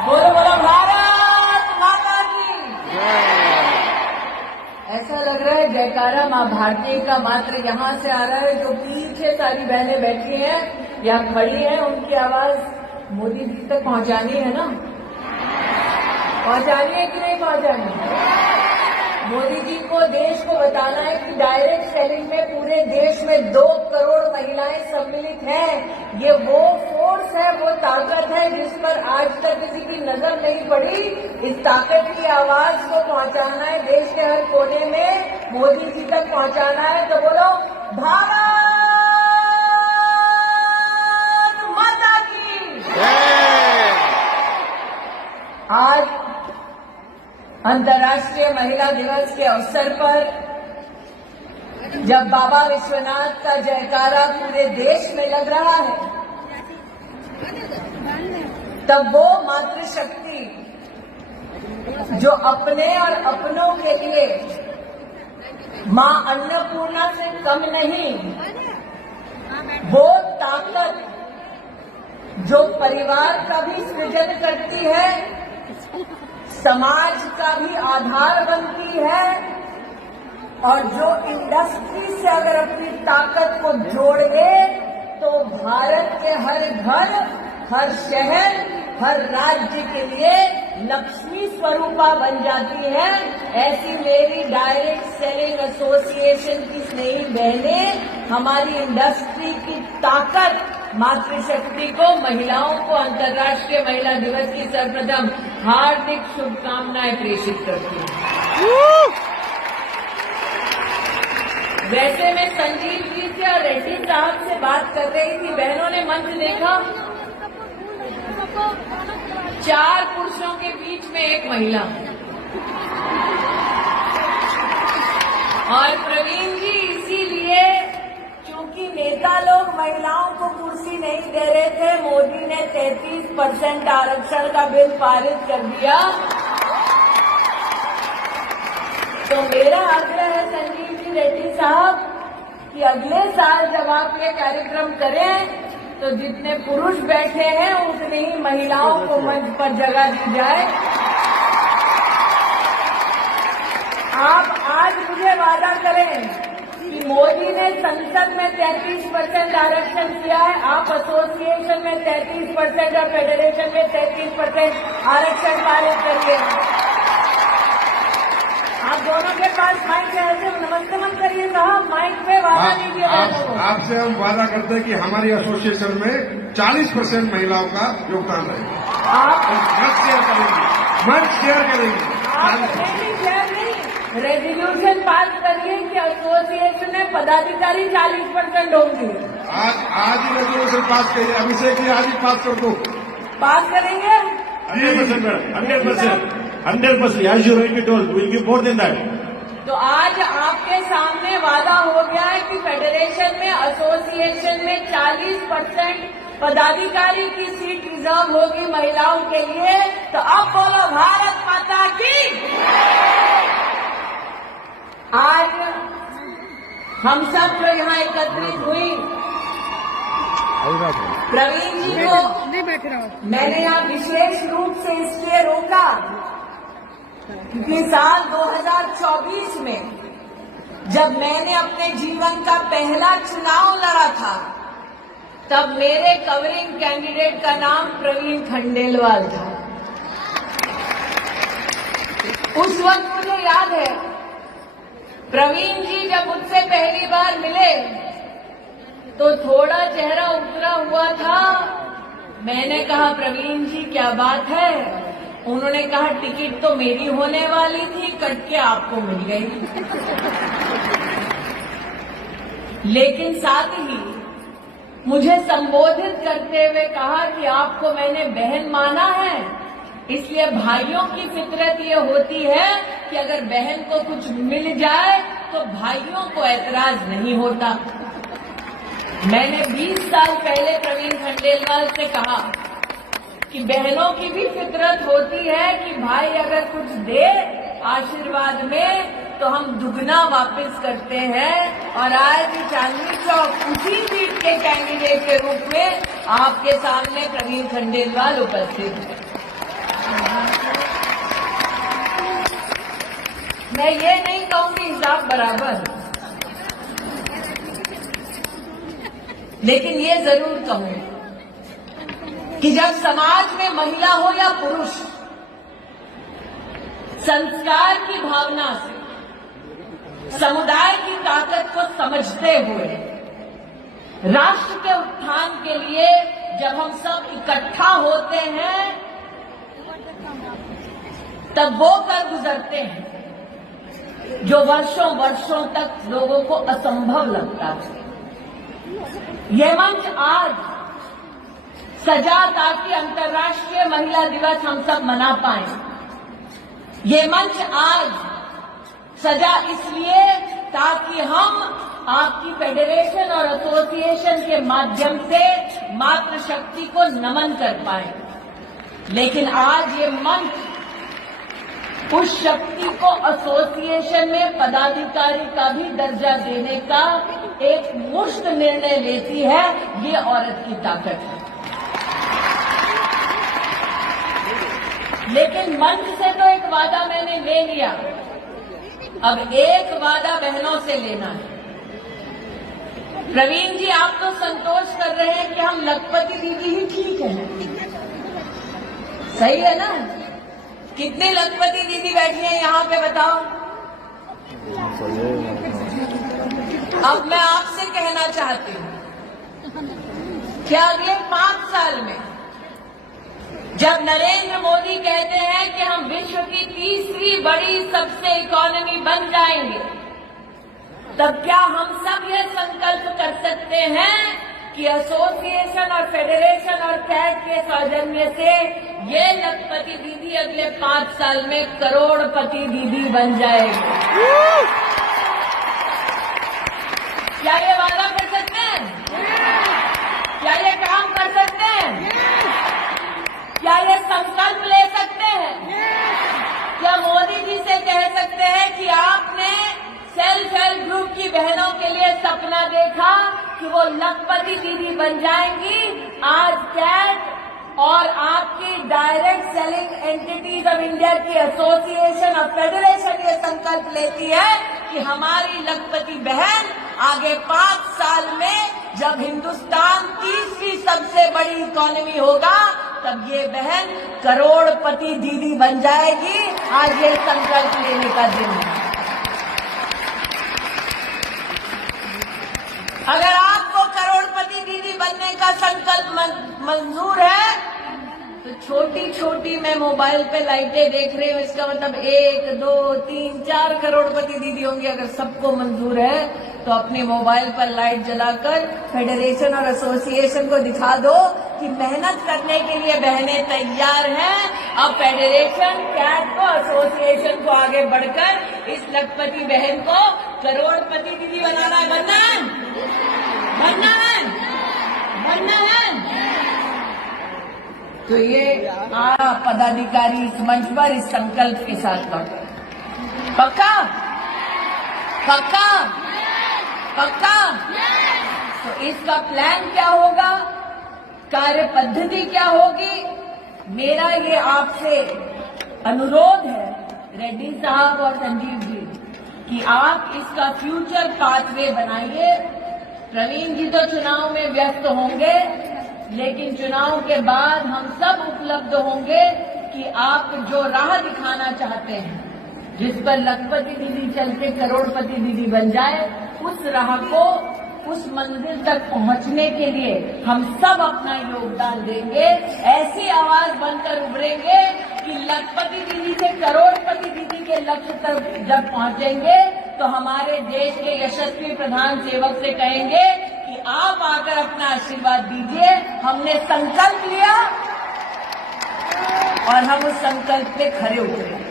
बोलो बोलो भारत माता की। ऐसा लग रहा है जयकारा माँ भारती का मात्र यहाँ से आ रहा है। जो पीछे सारी बहनें बैठी हैं या खड़ी हैं, उनकी आवाज मोदी जी तक पहुँचानी है ना? पहुँचानी है कि नहीं पहुँचानी? मोदी जी को देश को बताना है कि डायरेक्ट सेलिंग में पूरे देश में 2 करोड़ महिलाएं सम्मिलित हैं। ये वो फोर्स है, वो ताकत है जिस पर आज तक किसी की नजर नहीं पड़ी। इस ताकत की आवाज को पहुंचाना है देश के हर कोने में, मोदी जी तक पहुंचाना है। तो बोलो भारत माता की। आज अंतर्राष्ट्रीय महिला दिवस के अवसर पर जब बाबा विश्वनाथ का जयकारा पूरे देश में लग रहा है, तब वो मातृशक्ति जो अपने और अपनों के लिए मां अन्नपूर्णा से कम नहीं, वो ताकत जो परिवार का भी सृजन करती है, समाज का भी आधार बनती है, और जो इंडस्ट्री से अगर अपनी ताकत को जोड़ ले तो भारत के हर घर, हर शहर, हर राज्य के लिए लक्ष्मी स्वरूपा बन जाती है। ऐसी मेरी डायरेक्ट सेलिंग एसोसिएशन की स्नेही बहनें हमारी इंडस्ट्री की ताकत मातृशक्ति को, महिलाओं को अंतर्राष्ट्रीय महिला दिवस की सर्वप्रथम हार्दिक शुभकामनाएं प्रेषित करती हूं। वैसे मैं संजीव जी से और रेड्डी साहब से बात कर रही थी, बहनों ने मंच देखा, 4 पुरुषों के बीच में एक महिला। और प्रवीण जी, इसीलिए क्योंकि नेता लोग महिलाओं को कुर्सी नहीं दे रहे थे, मोदी ने 33% आरक्षण का बिल पारित कर दिया। तो मेरा आग्रह है संजीव जी, रेड्डी साहब, कि अगले साल जब आप ये कार्यक्रम करें तो जितने पुरुष बैठे हैं उतनी ही महिलाओं को मंच पर जगह दी जाए। आप आज मुझे वादा करें कि मोदी ने संसद में 33% आरक्षण किया है, आप एसोसिएशन में 33% और फेडरेशन में 33% आरक्षण पारित करिए। आप दोनों के पास माइक है, ऐसे नमस्ते मत करिए साहब, माइक पे वादा दीजिए। आपसे हम वादा करते हैं कि हमारी एसोसिएशन में 40% महिलाओं का योगदान रहेगा। आप मंच शेयर करेंगे, मंच शेयर करेंगे। रेजोल्यूशन पास करिए कि एसोसिएशन में पदाधिकारी 40% होंगे। आज ही रेजोल्यूशन पास करिए, अभिषेक जी आज ही पास कर दो। पास करेंगे 100% madam, 100%. As you rightly told, we'll give more than that. तो आज आपके सामने वादा हो गया है कि फेडरेशन में, एसोसिएशन में 40% पदाधिकारी की सीट रिजर्व होगी महिलाओं के लिए। तो अब बोलो भारत माता की। आज हम सब जो यहाँ एकत्रित हुई, प्रवीण जी को मैंने यहाँ विशेष रूप से इसलिए रोका क्योंकि साल 2024 में जब मैंने अपने जीवन का पहला चुनाव लड़ा था, तब मेरे कवरिंग कैंडिडेट का नाम प्रवीण खंडेलवाल था। उस वक्त मुझे याद है, प्रवीण जी जब मुझसे पहली बार मिले तो थोड़ा चेहरा उतरा हुआ था। मैंने कहा, प्रवीण जी क्या बात है? उन्होंने कहा, टिकट तो मेरी होने वाली थी, कट के आपको मिल गई। लेकिन साथ ही मुझे संबोधित करते हुए कहा कि आपको मैंने बहन माना है, इसलिए भाइयों की फितरत ये होती है कि अगर बहन को कुछ मिल जाए तो भाइयों को ऐतराज नहीं होता। मैंने 20 साल पहले प्रवीण खंडेलवाल से कहा कि बहनों की भी फितरत होती है कि भाई अगर कुछ दे आशीर्वाद में तो हम दुगना वापस करते हैं। और आज चांदनी चौक उसी सीट के कैंडिडेट के रूप में आपके सामने प्रवीण खंडेलवाल उपस्थित है। मैं ये नहीं कहूंगी हिसाब बराबर, लेकिन ये जरूर कहूंगी कि जब समाज में महिला हो या पुरुष, संस्कार की भावना से समुदाय की ताकत को समझते हुए राष्ट्र के उत्थान के लिए जब हम सब इकट्ठा होते हैं तब वो कर गुजरते हैं जो वर्षों वर्षों तक लोगों को असंभव लगता है। यह मंच आज सजा ताकि अंतर्राष्ट्रीय महिला दिवस हम सब मना पाएं। ये मंच आज सजा इसलिए ताकि हम आपकी फेडरेशन और एसोसिएशन के माध्यम से मातृशक्ति को नमन कर पाए। लेकिन आज ये मंच उस शक्ति को एसोसिएशन में पदाधिकारी का भी दर्जा देने का एक मुश्त निर्णय लेती है। ये औरत की ताकत है। लेकिन मंच से तो एक वादा मैंने ले लिया, अब एक वादा बहनों से लेना है। प्रवीण जी, आप तो संतोष कर रहे हैं कि हम लखपति दीदी ही ठीक है, सही है ना? कितने लखपति दीदी बैठी हैं यहाँ पे बताओ? अब मैं आपसे कहना चाहती हूँ कि अगले 5 साल में जब नरेंद्र मोदी कहते हैं कि हम विश्व की तीसरी बड़ी सबसे इकोनॉमी बन जाएंगे, तब क्या हम सब ये संकल्प कर सकते हैं कि एसोसिएशन और फेडरेशन और कैट के सौजन्य से ये लखपति दीदी अगले 5 साल में करोड़पति दीदी बन जाएगी? क्या ये वादा कर सकते हैं? क्या ये काम कर सकते हैं? क्या ये संकल्प ले सकते हैं? क्या मोदी जी से कह सकते हैं कि आपने सेल्फ हेल्प ग्रुप की बहनों के लिए सपना देखा कि वो लखपति दीदी बन जाएंगी? आज कैट और आपकी direct selling entities of India की एसोसिएशन और फेडरेशन ये संकल्प लेती है कि हमारी लखपति बहन आगे 5 साल में जब हिंदुस्तान तीसरी सबसे बड़ी इकोनॉमी होगा तब ये बहन करोड़पति दीदी बन जाएगी। आज ये संकल्प लेने का दिन है। अगर आपको करोड़पति दीदी बनने का संकल्प मंजूर है तो छोटी छोटी मैं मोबाइल पे लाइटें देख रही हूँ, इसका मतलब 1, 2, 3, 4 करोड़पति दीदी होंगी। अगर सबको मंजूर है तो अपने मोबाइल पर लाइट जलाकर फेडरेशन और एसोसिएशन को दिखा दो कि मेहनत करने के लिए बहनें तैयार हैं। अब फेडरेशन, कैट को, एसोसिएशन को आगे बढ़कर इस लखपति बहन को करोड़पति दीदी बनाना है। बनना है, बनना है, बनना है। तो ये पदाधिकारी इस मंच पर इस संकल्प के साथ पक्का पक्का पक्का। तो इसका प्लान क्या होगा, कार्य पद्धति क्या होगी? मेरा ये आपसे अनुरोध है रेड्डी साहब और संजीव जी कि आप इसका फ्यूचर पाथवे बनाइए। प्रवीण जी तो चुनाव में व्यस्त होंगे, लेकिन चुनाव के बाद हम सब उपलब्ध होंगे कि आप जो राह दिखाना चाहते हैं, जिस पर लखपति दीदी चल के करोड़पति दीदी बन जाए, उस राह को, उस मंजिल तक पहुंचने के लिए हम सब अपना योगदान देंगे। ऐसी आवाज बनकर उभरेंगे कि लखपति दीदी से करोड़पति दीदी के लक्ष्य तक जब पहुंचेंगे तो हमारे देश के यशस्वी प्रधान सेवक से कहेंगे कि आप आकर अपना आशीर्वाद दीजिए। हमने संकल्प लिया और हम उस संकल्प पे खरे उतरे।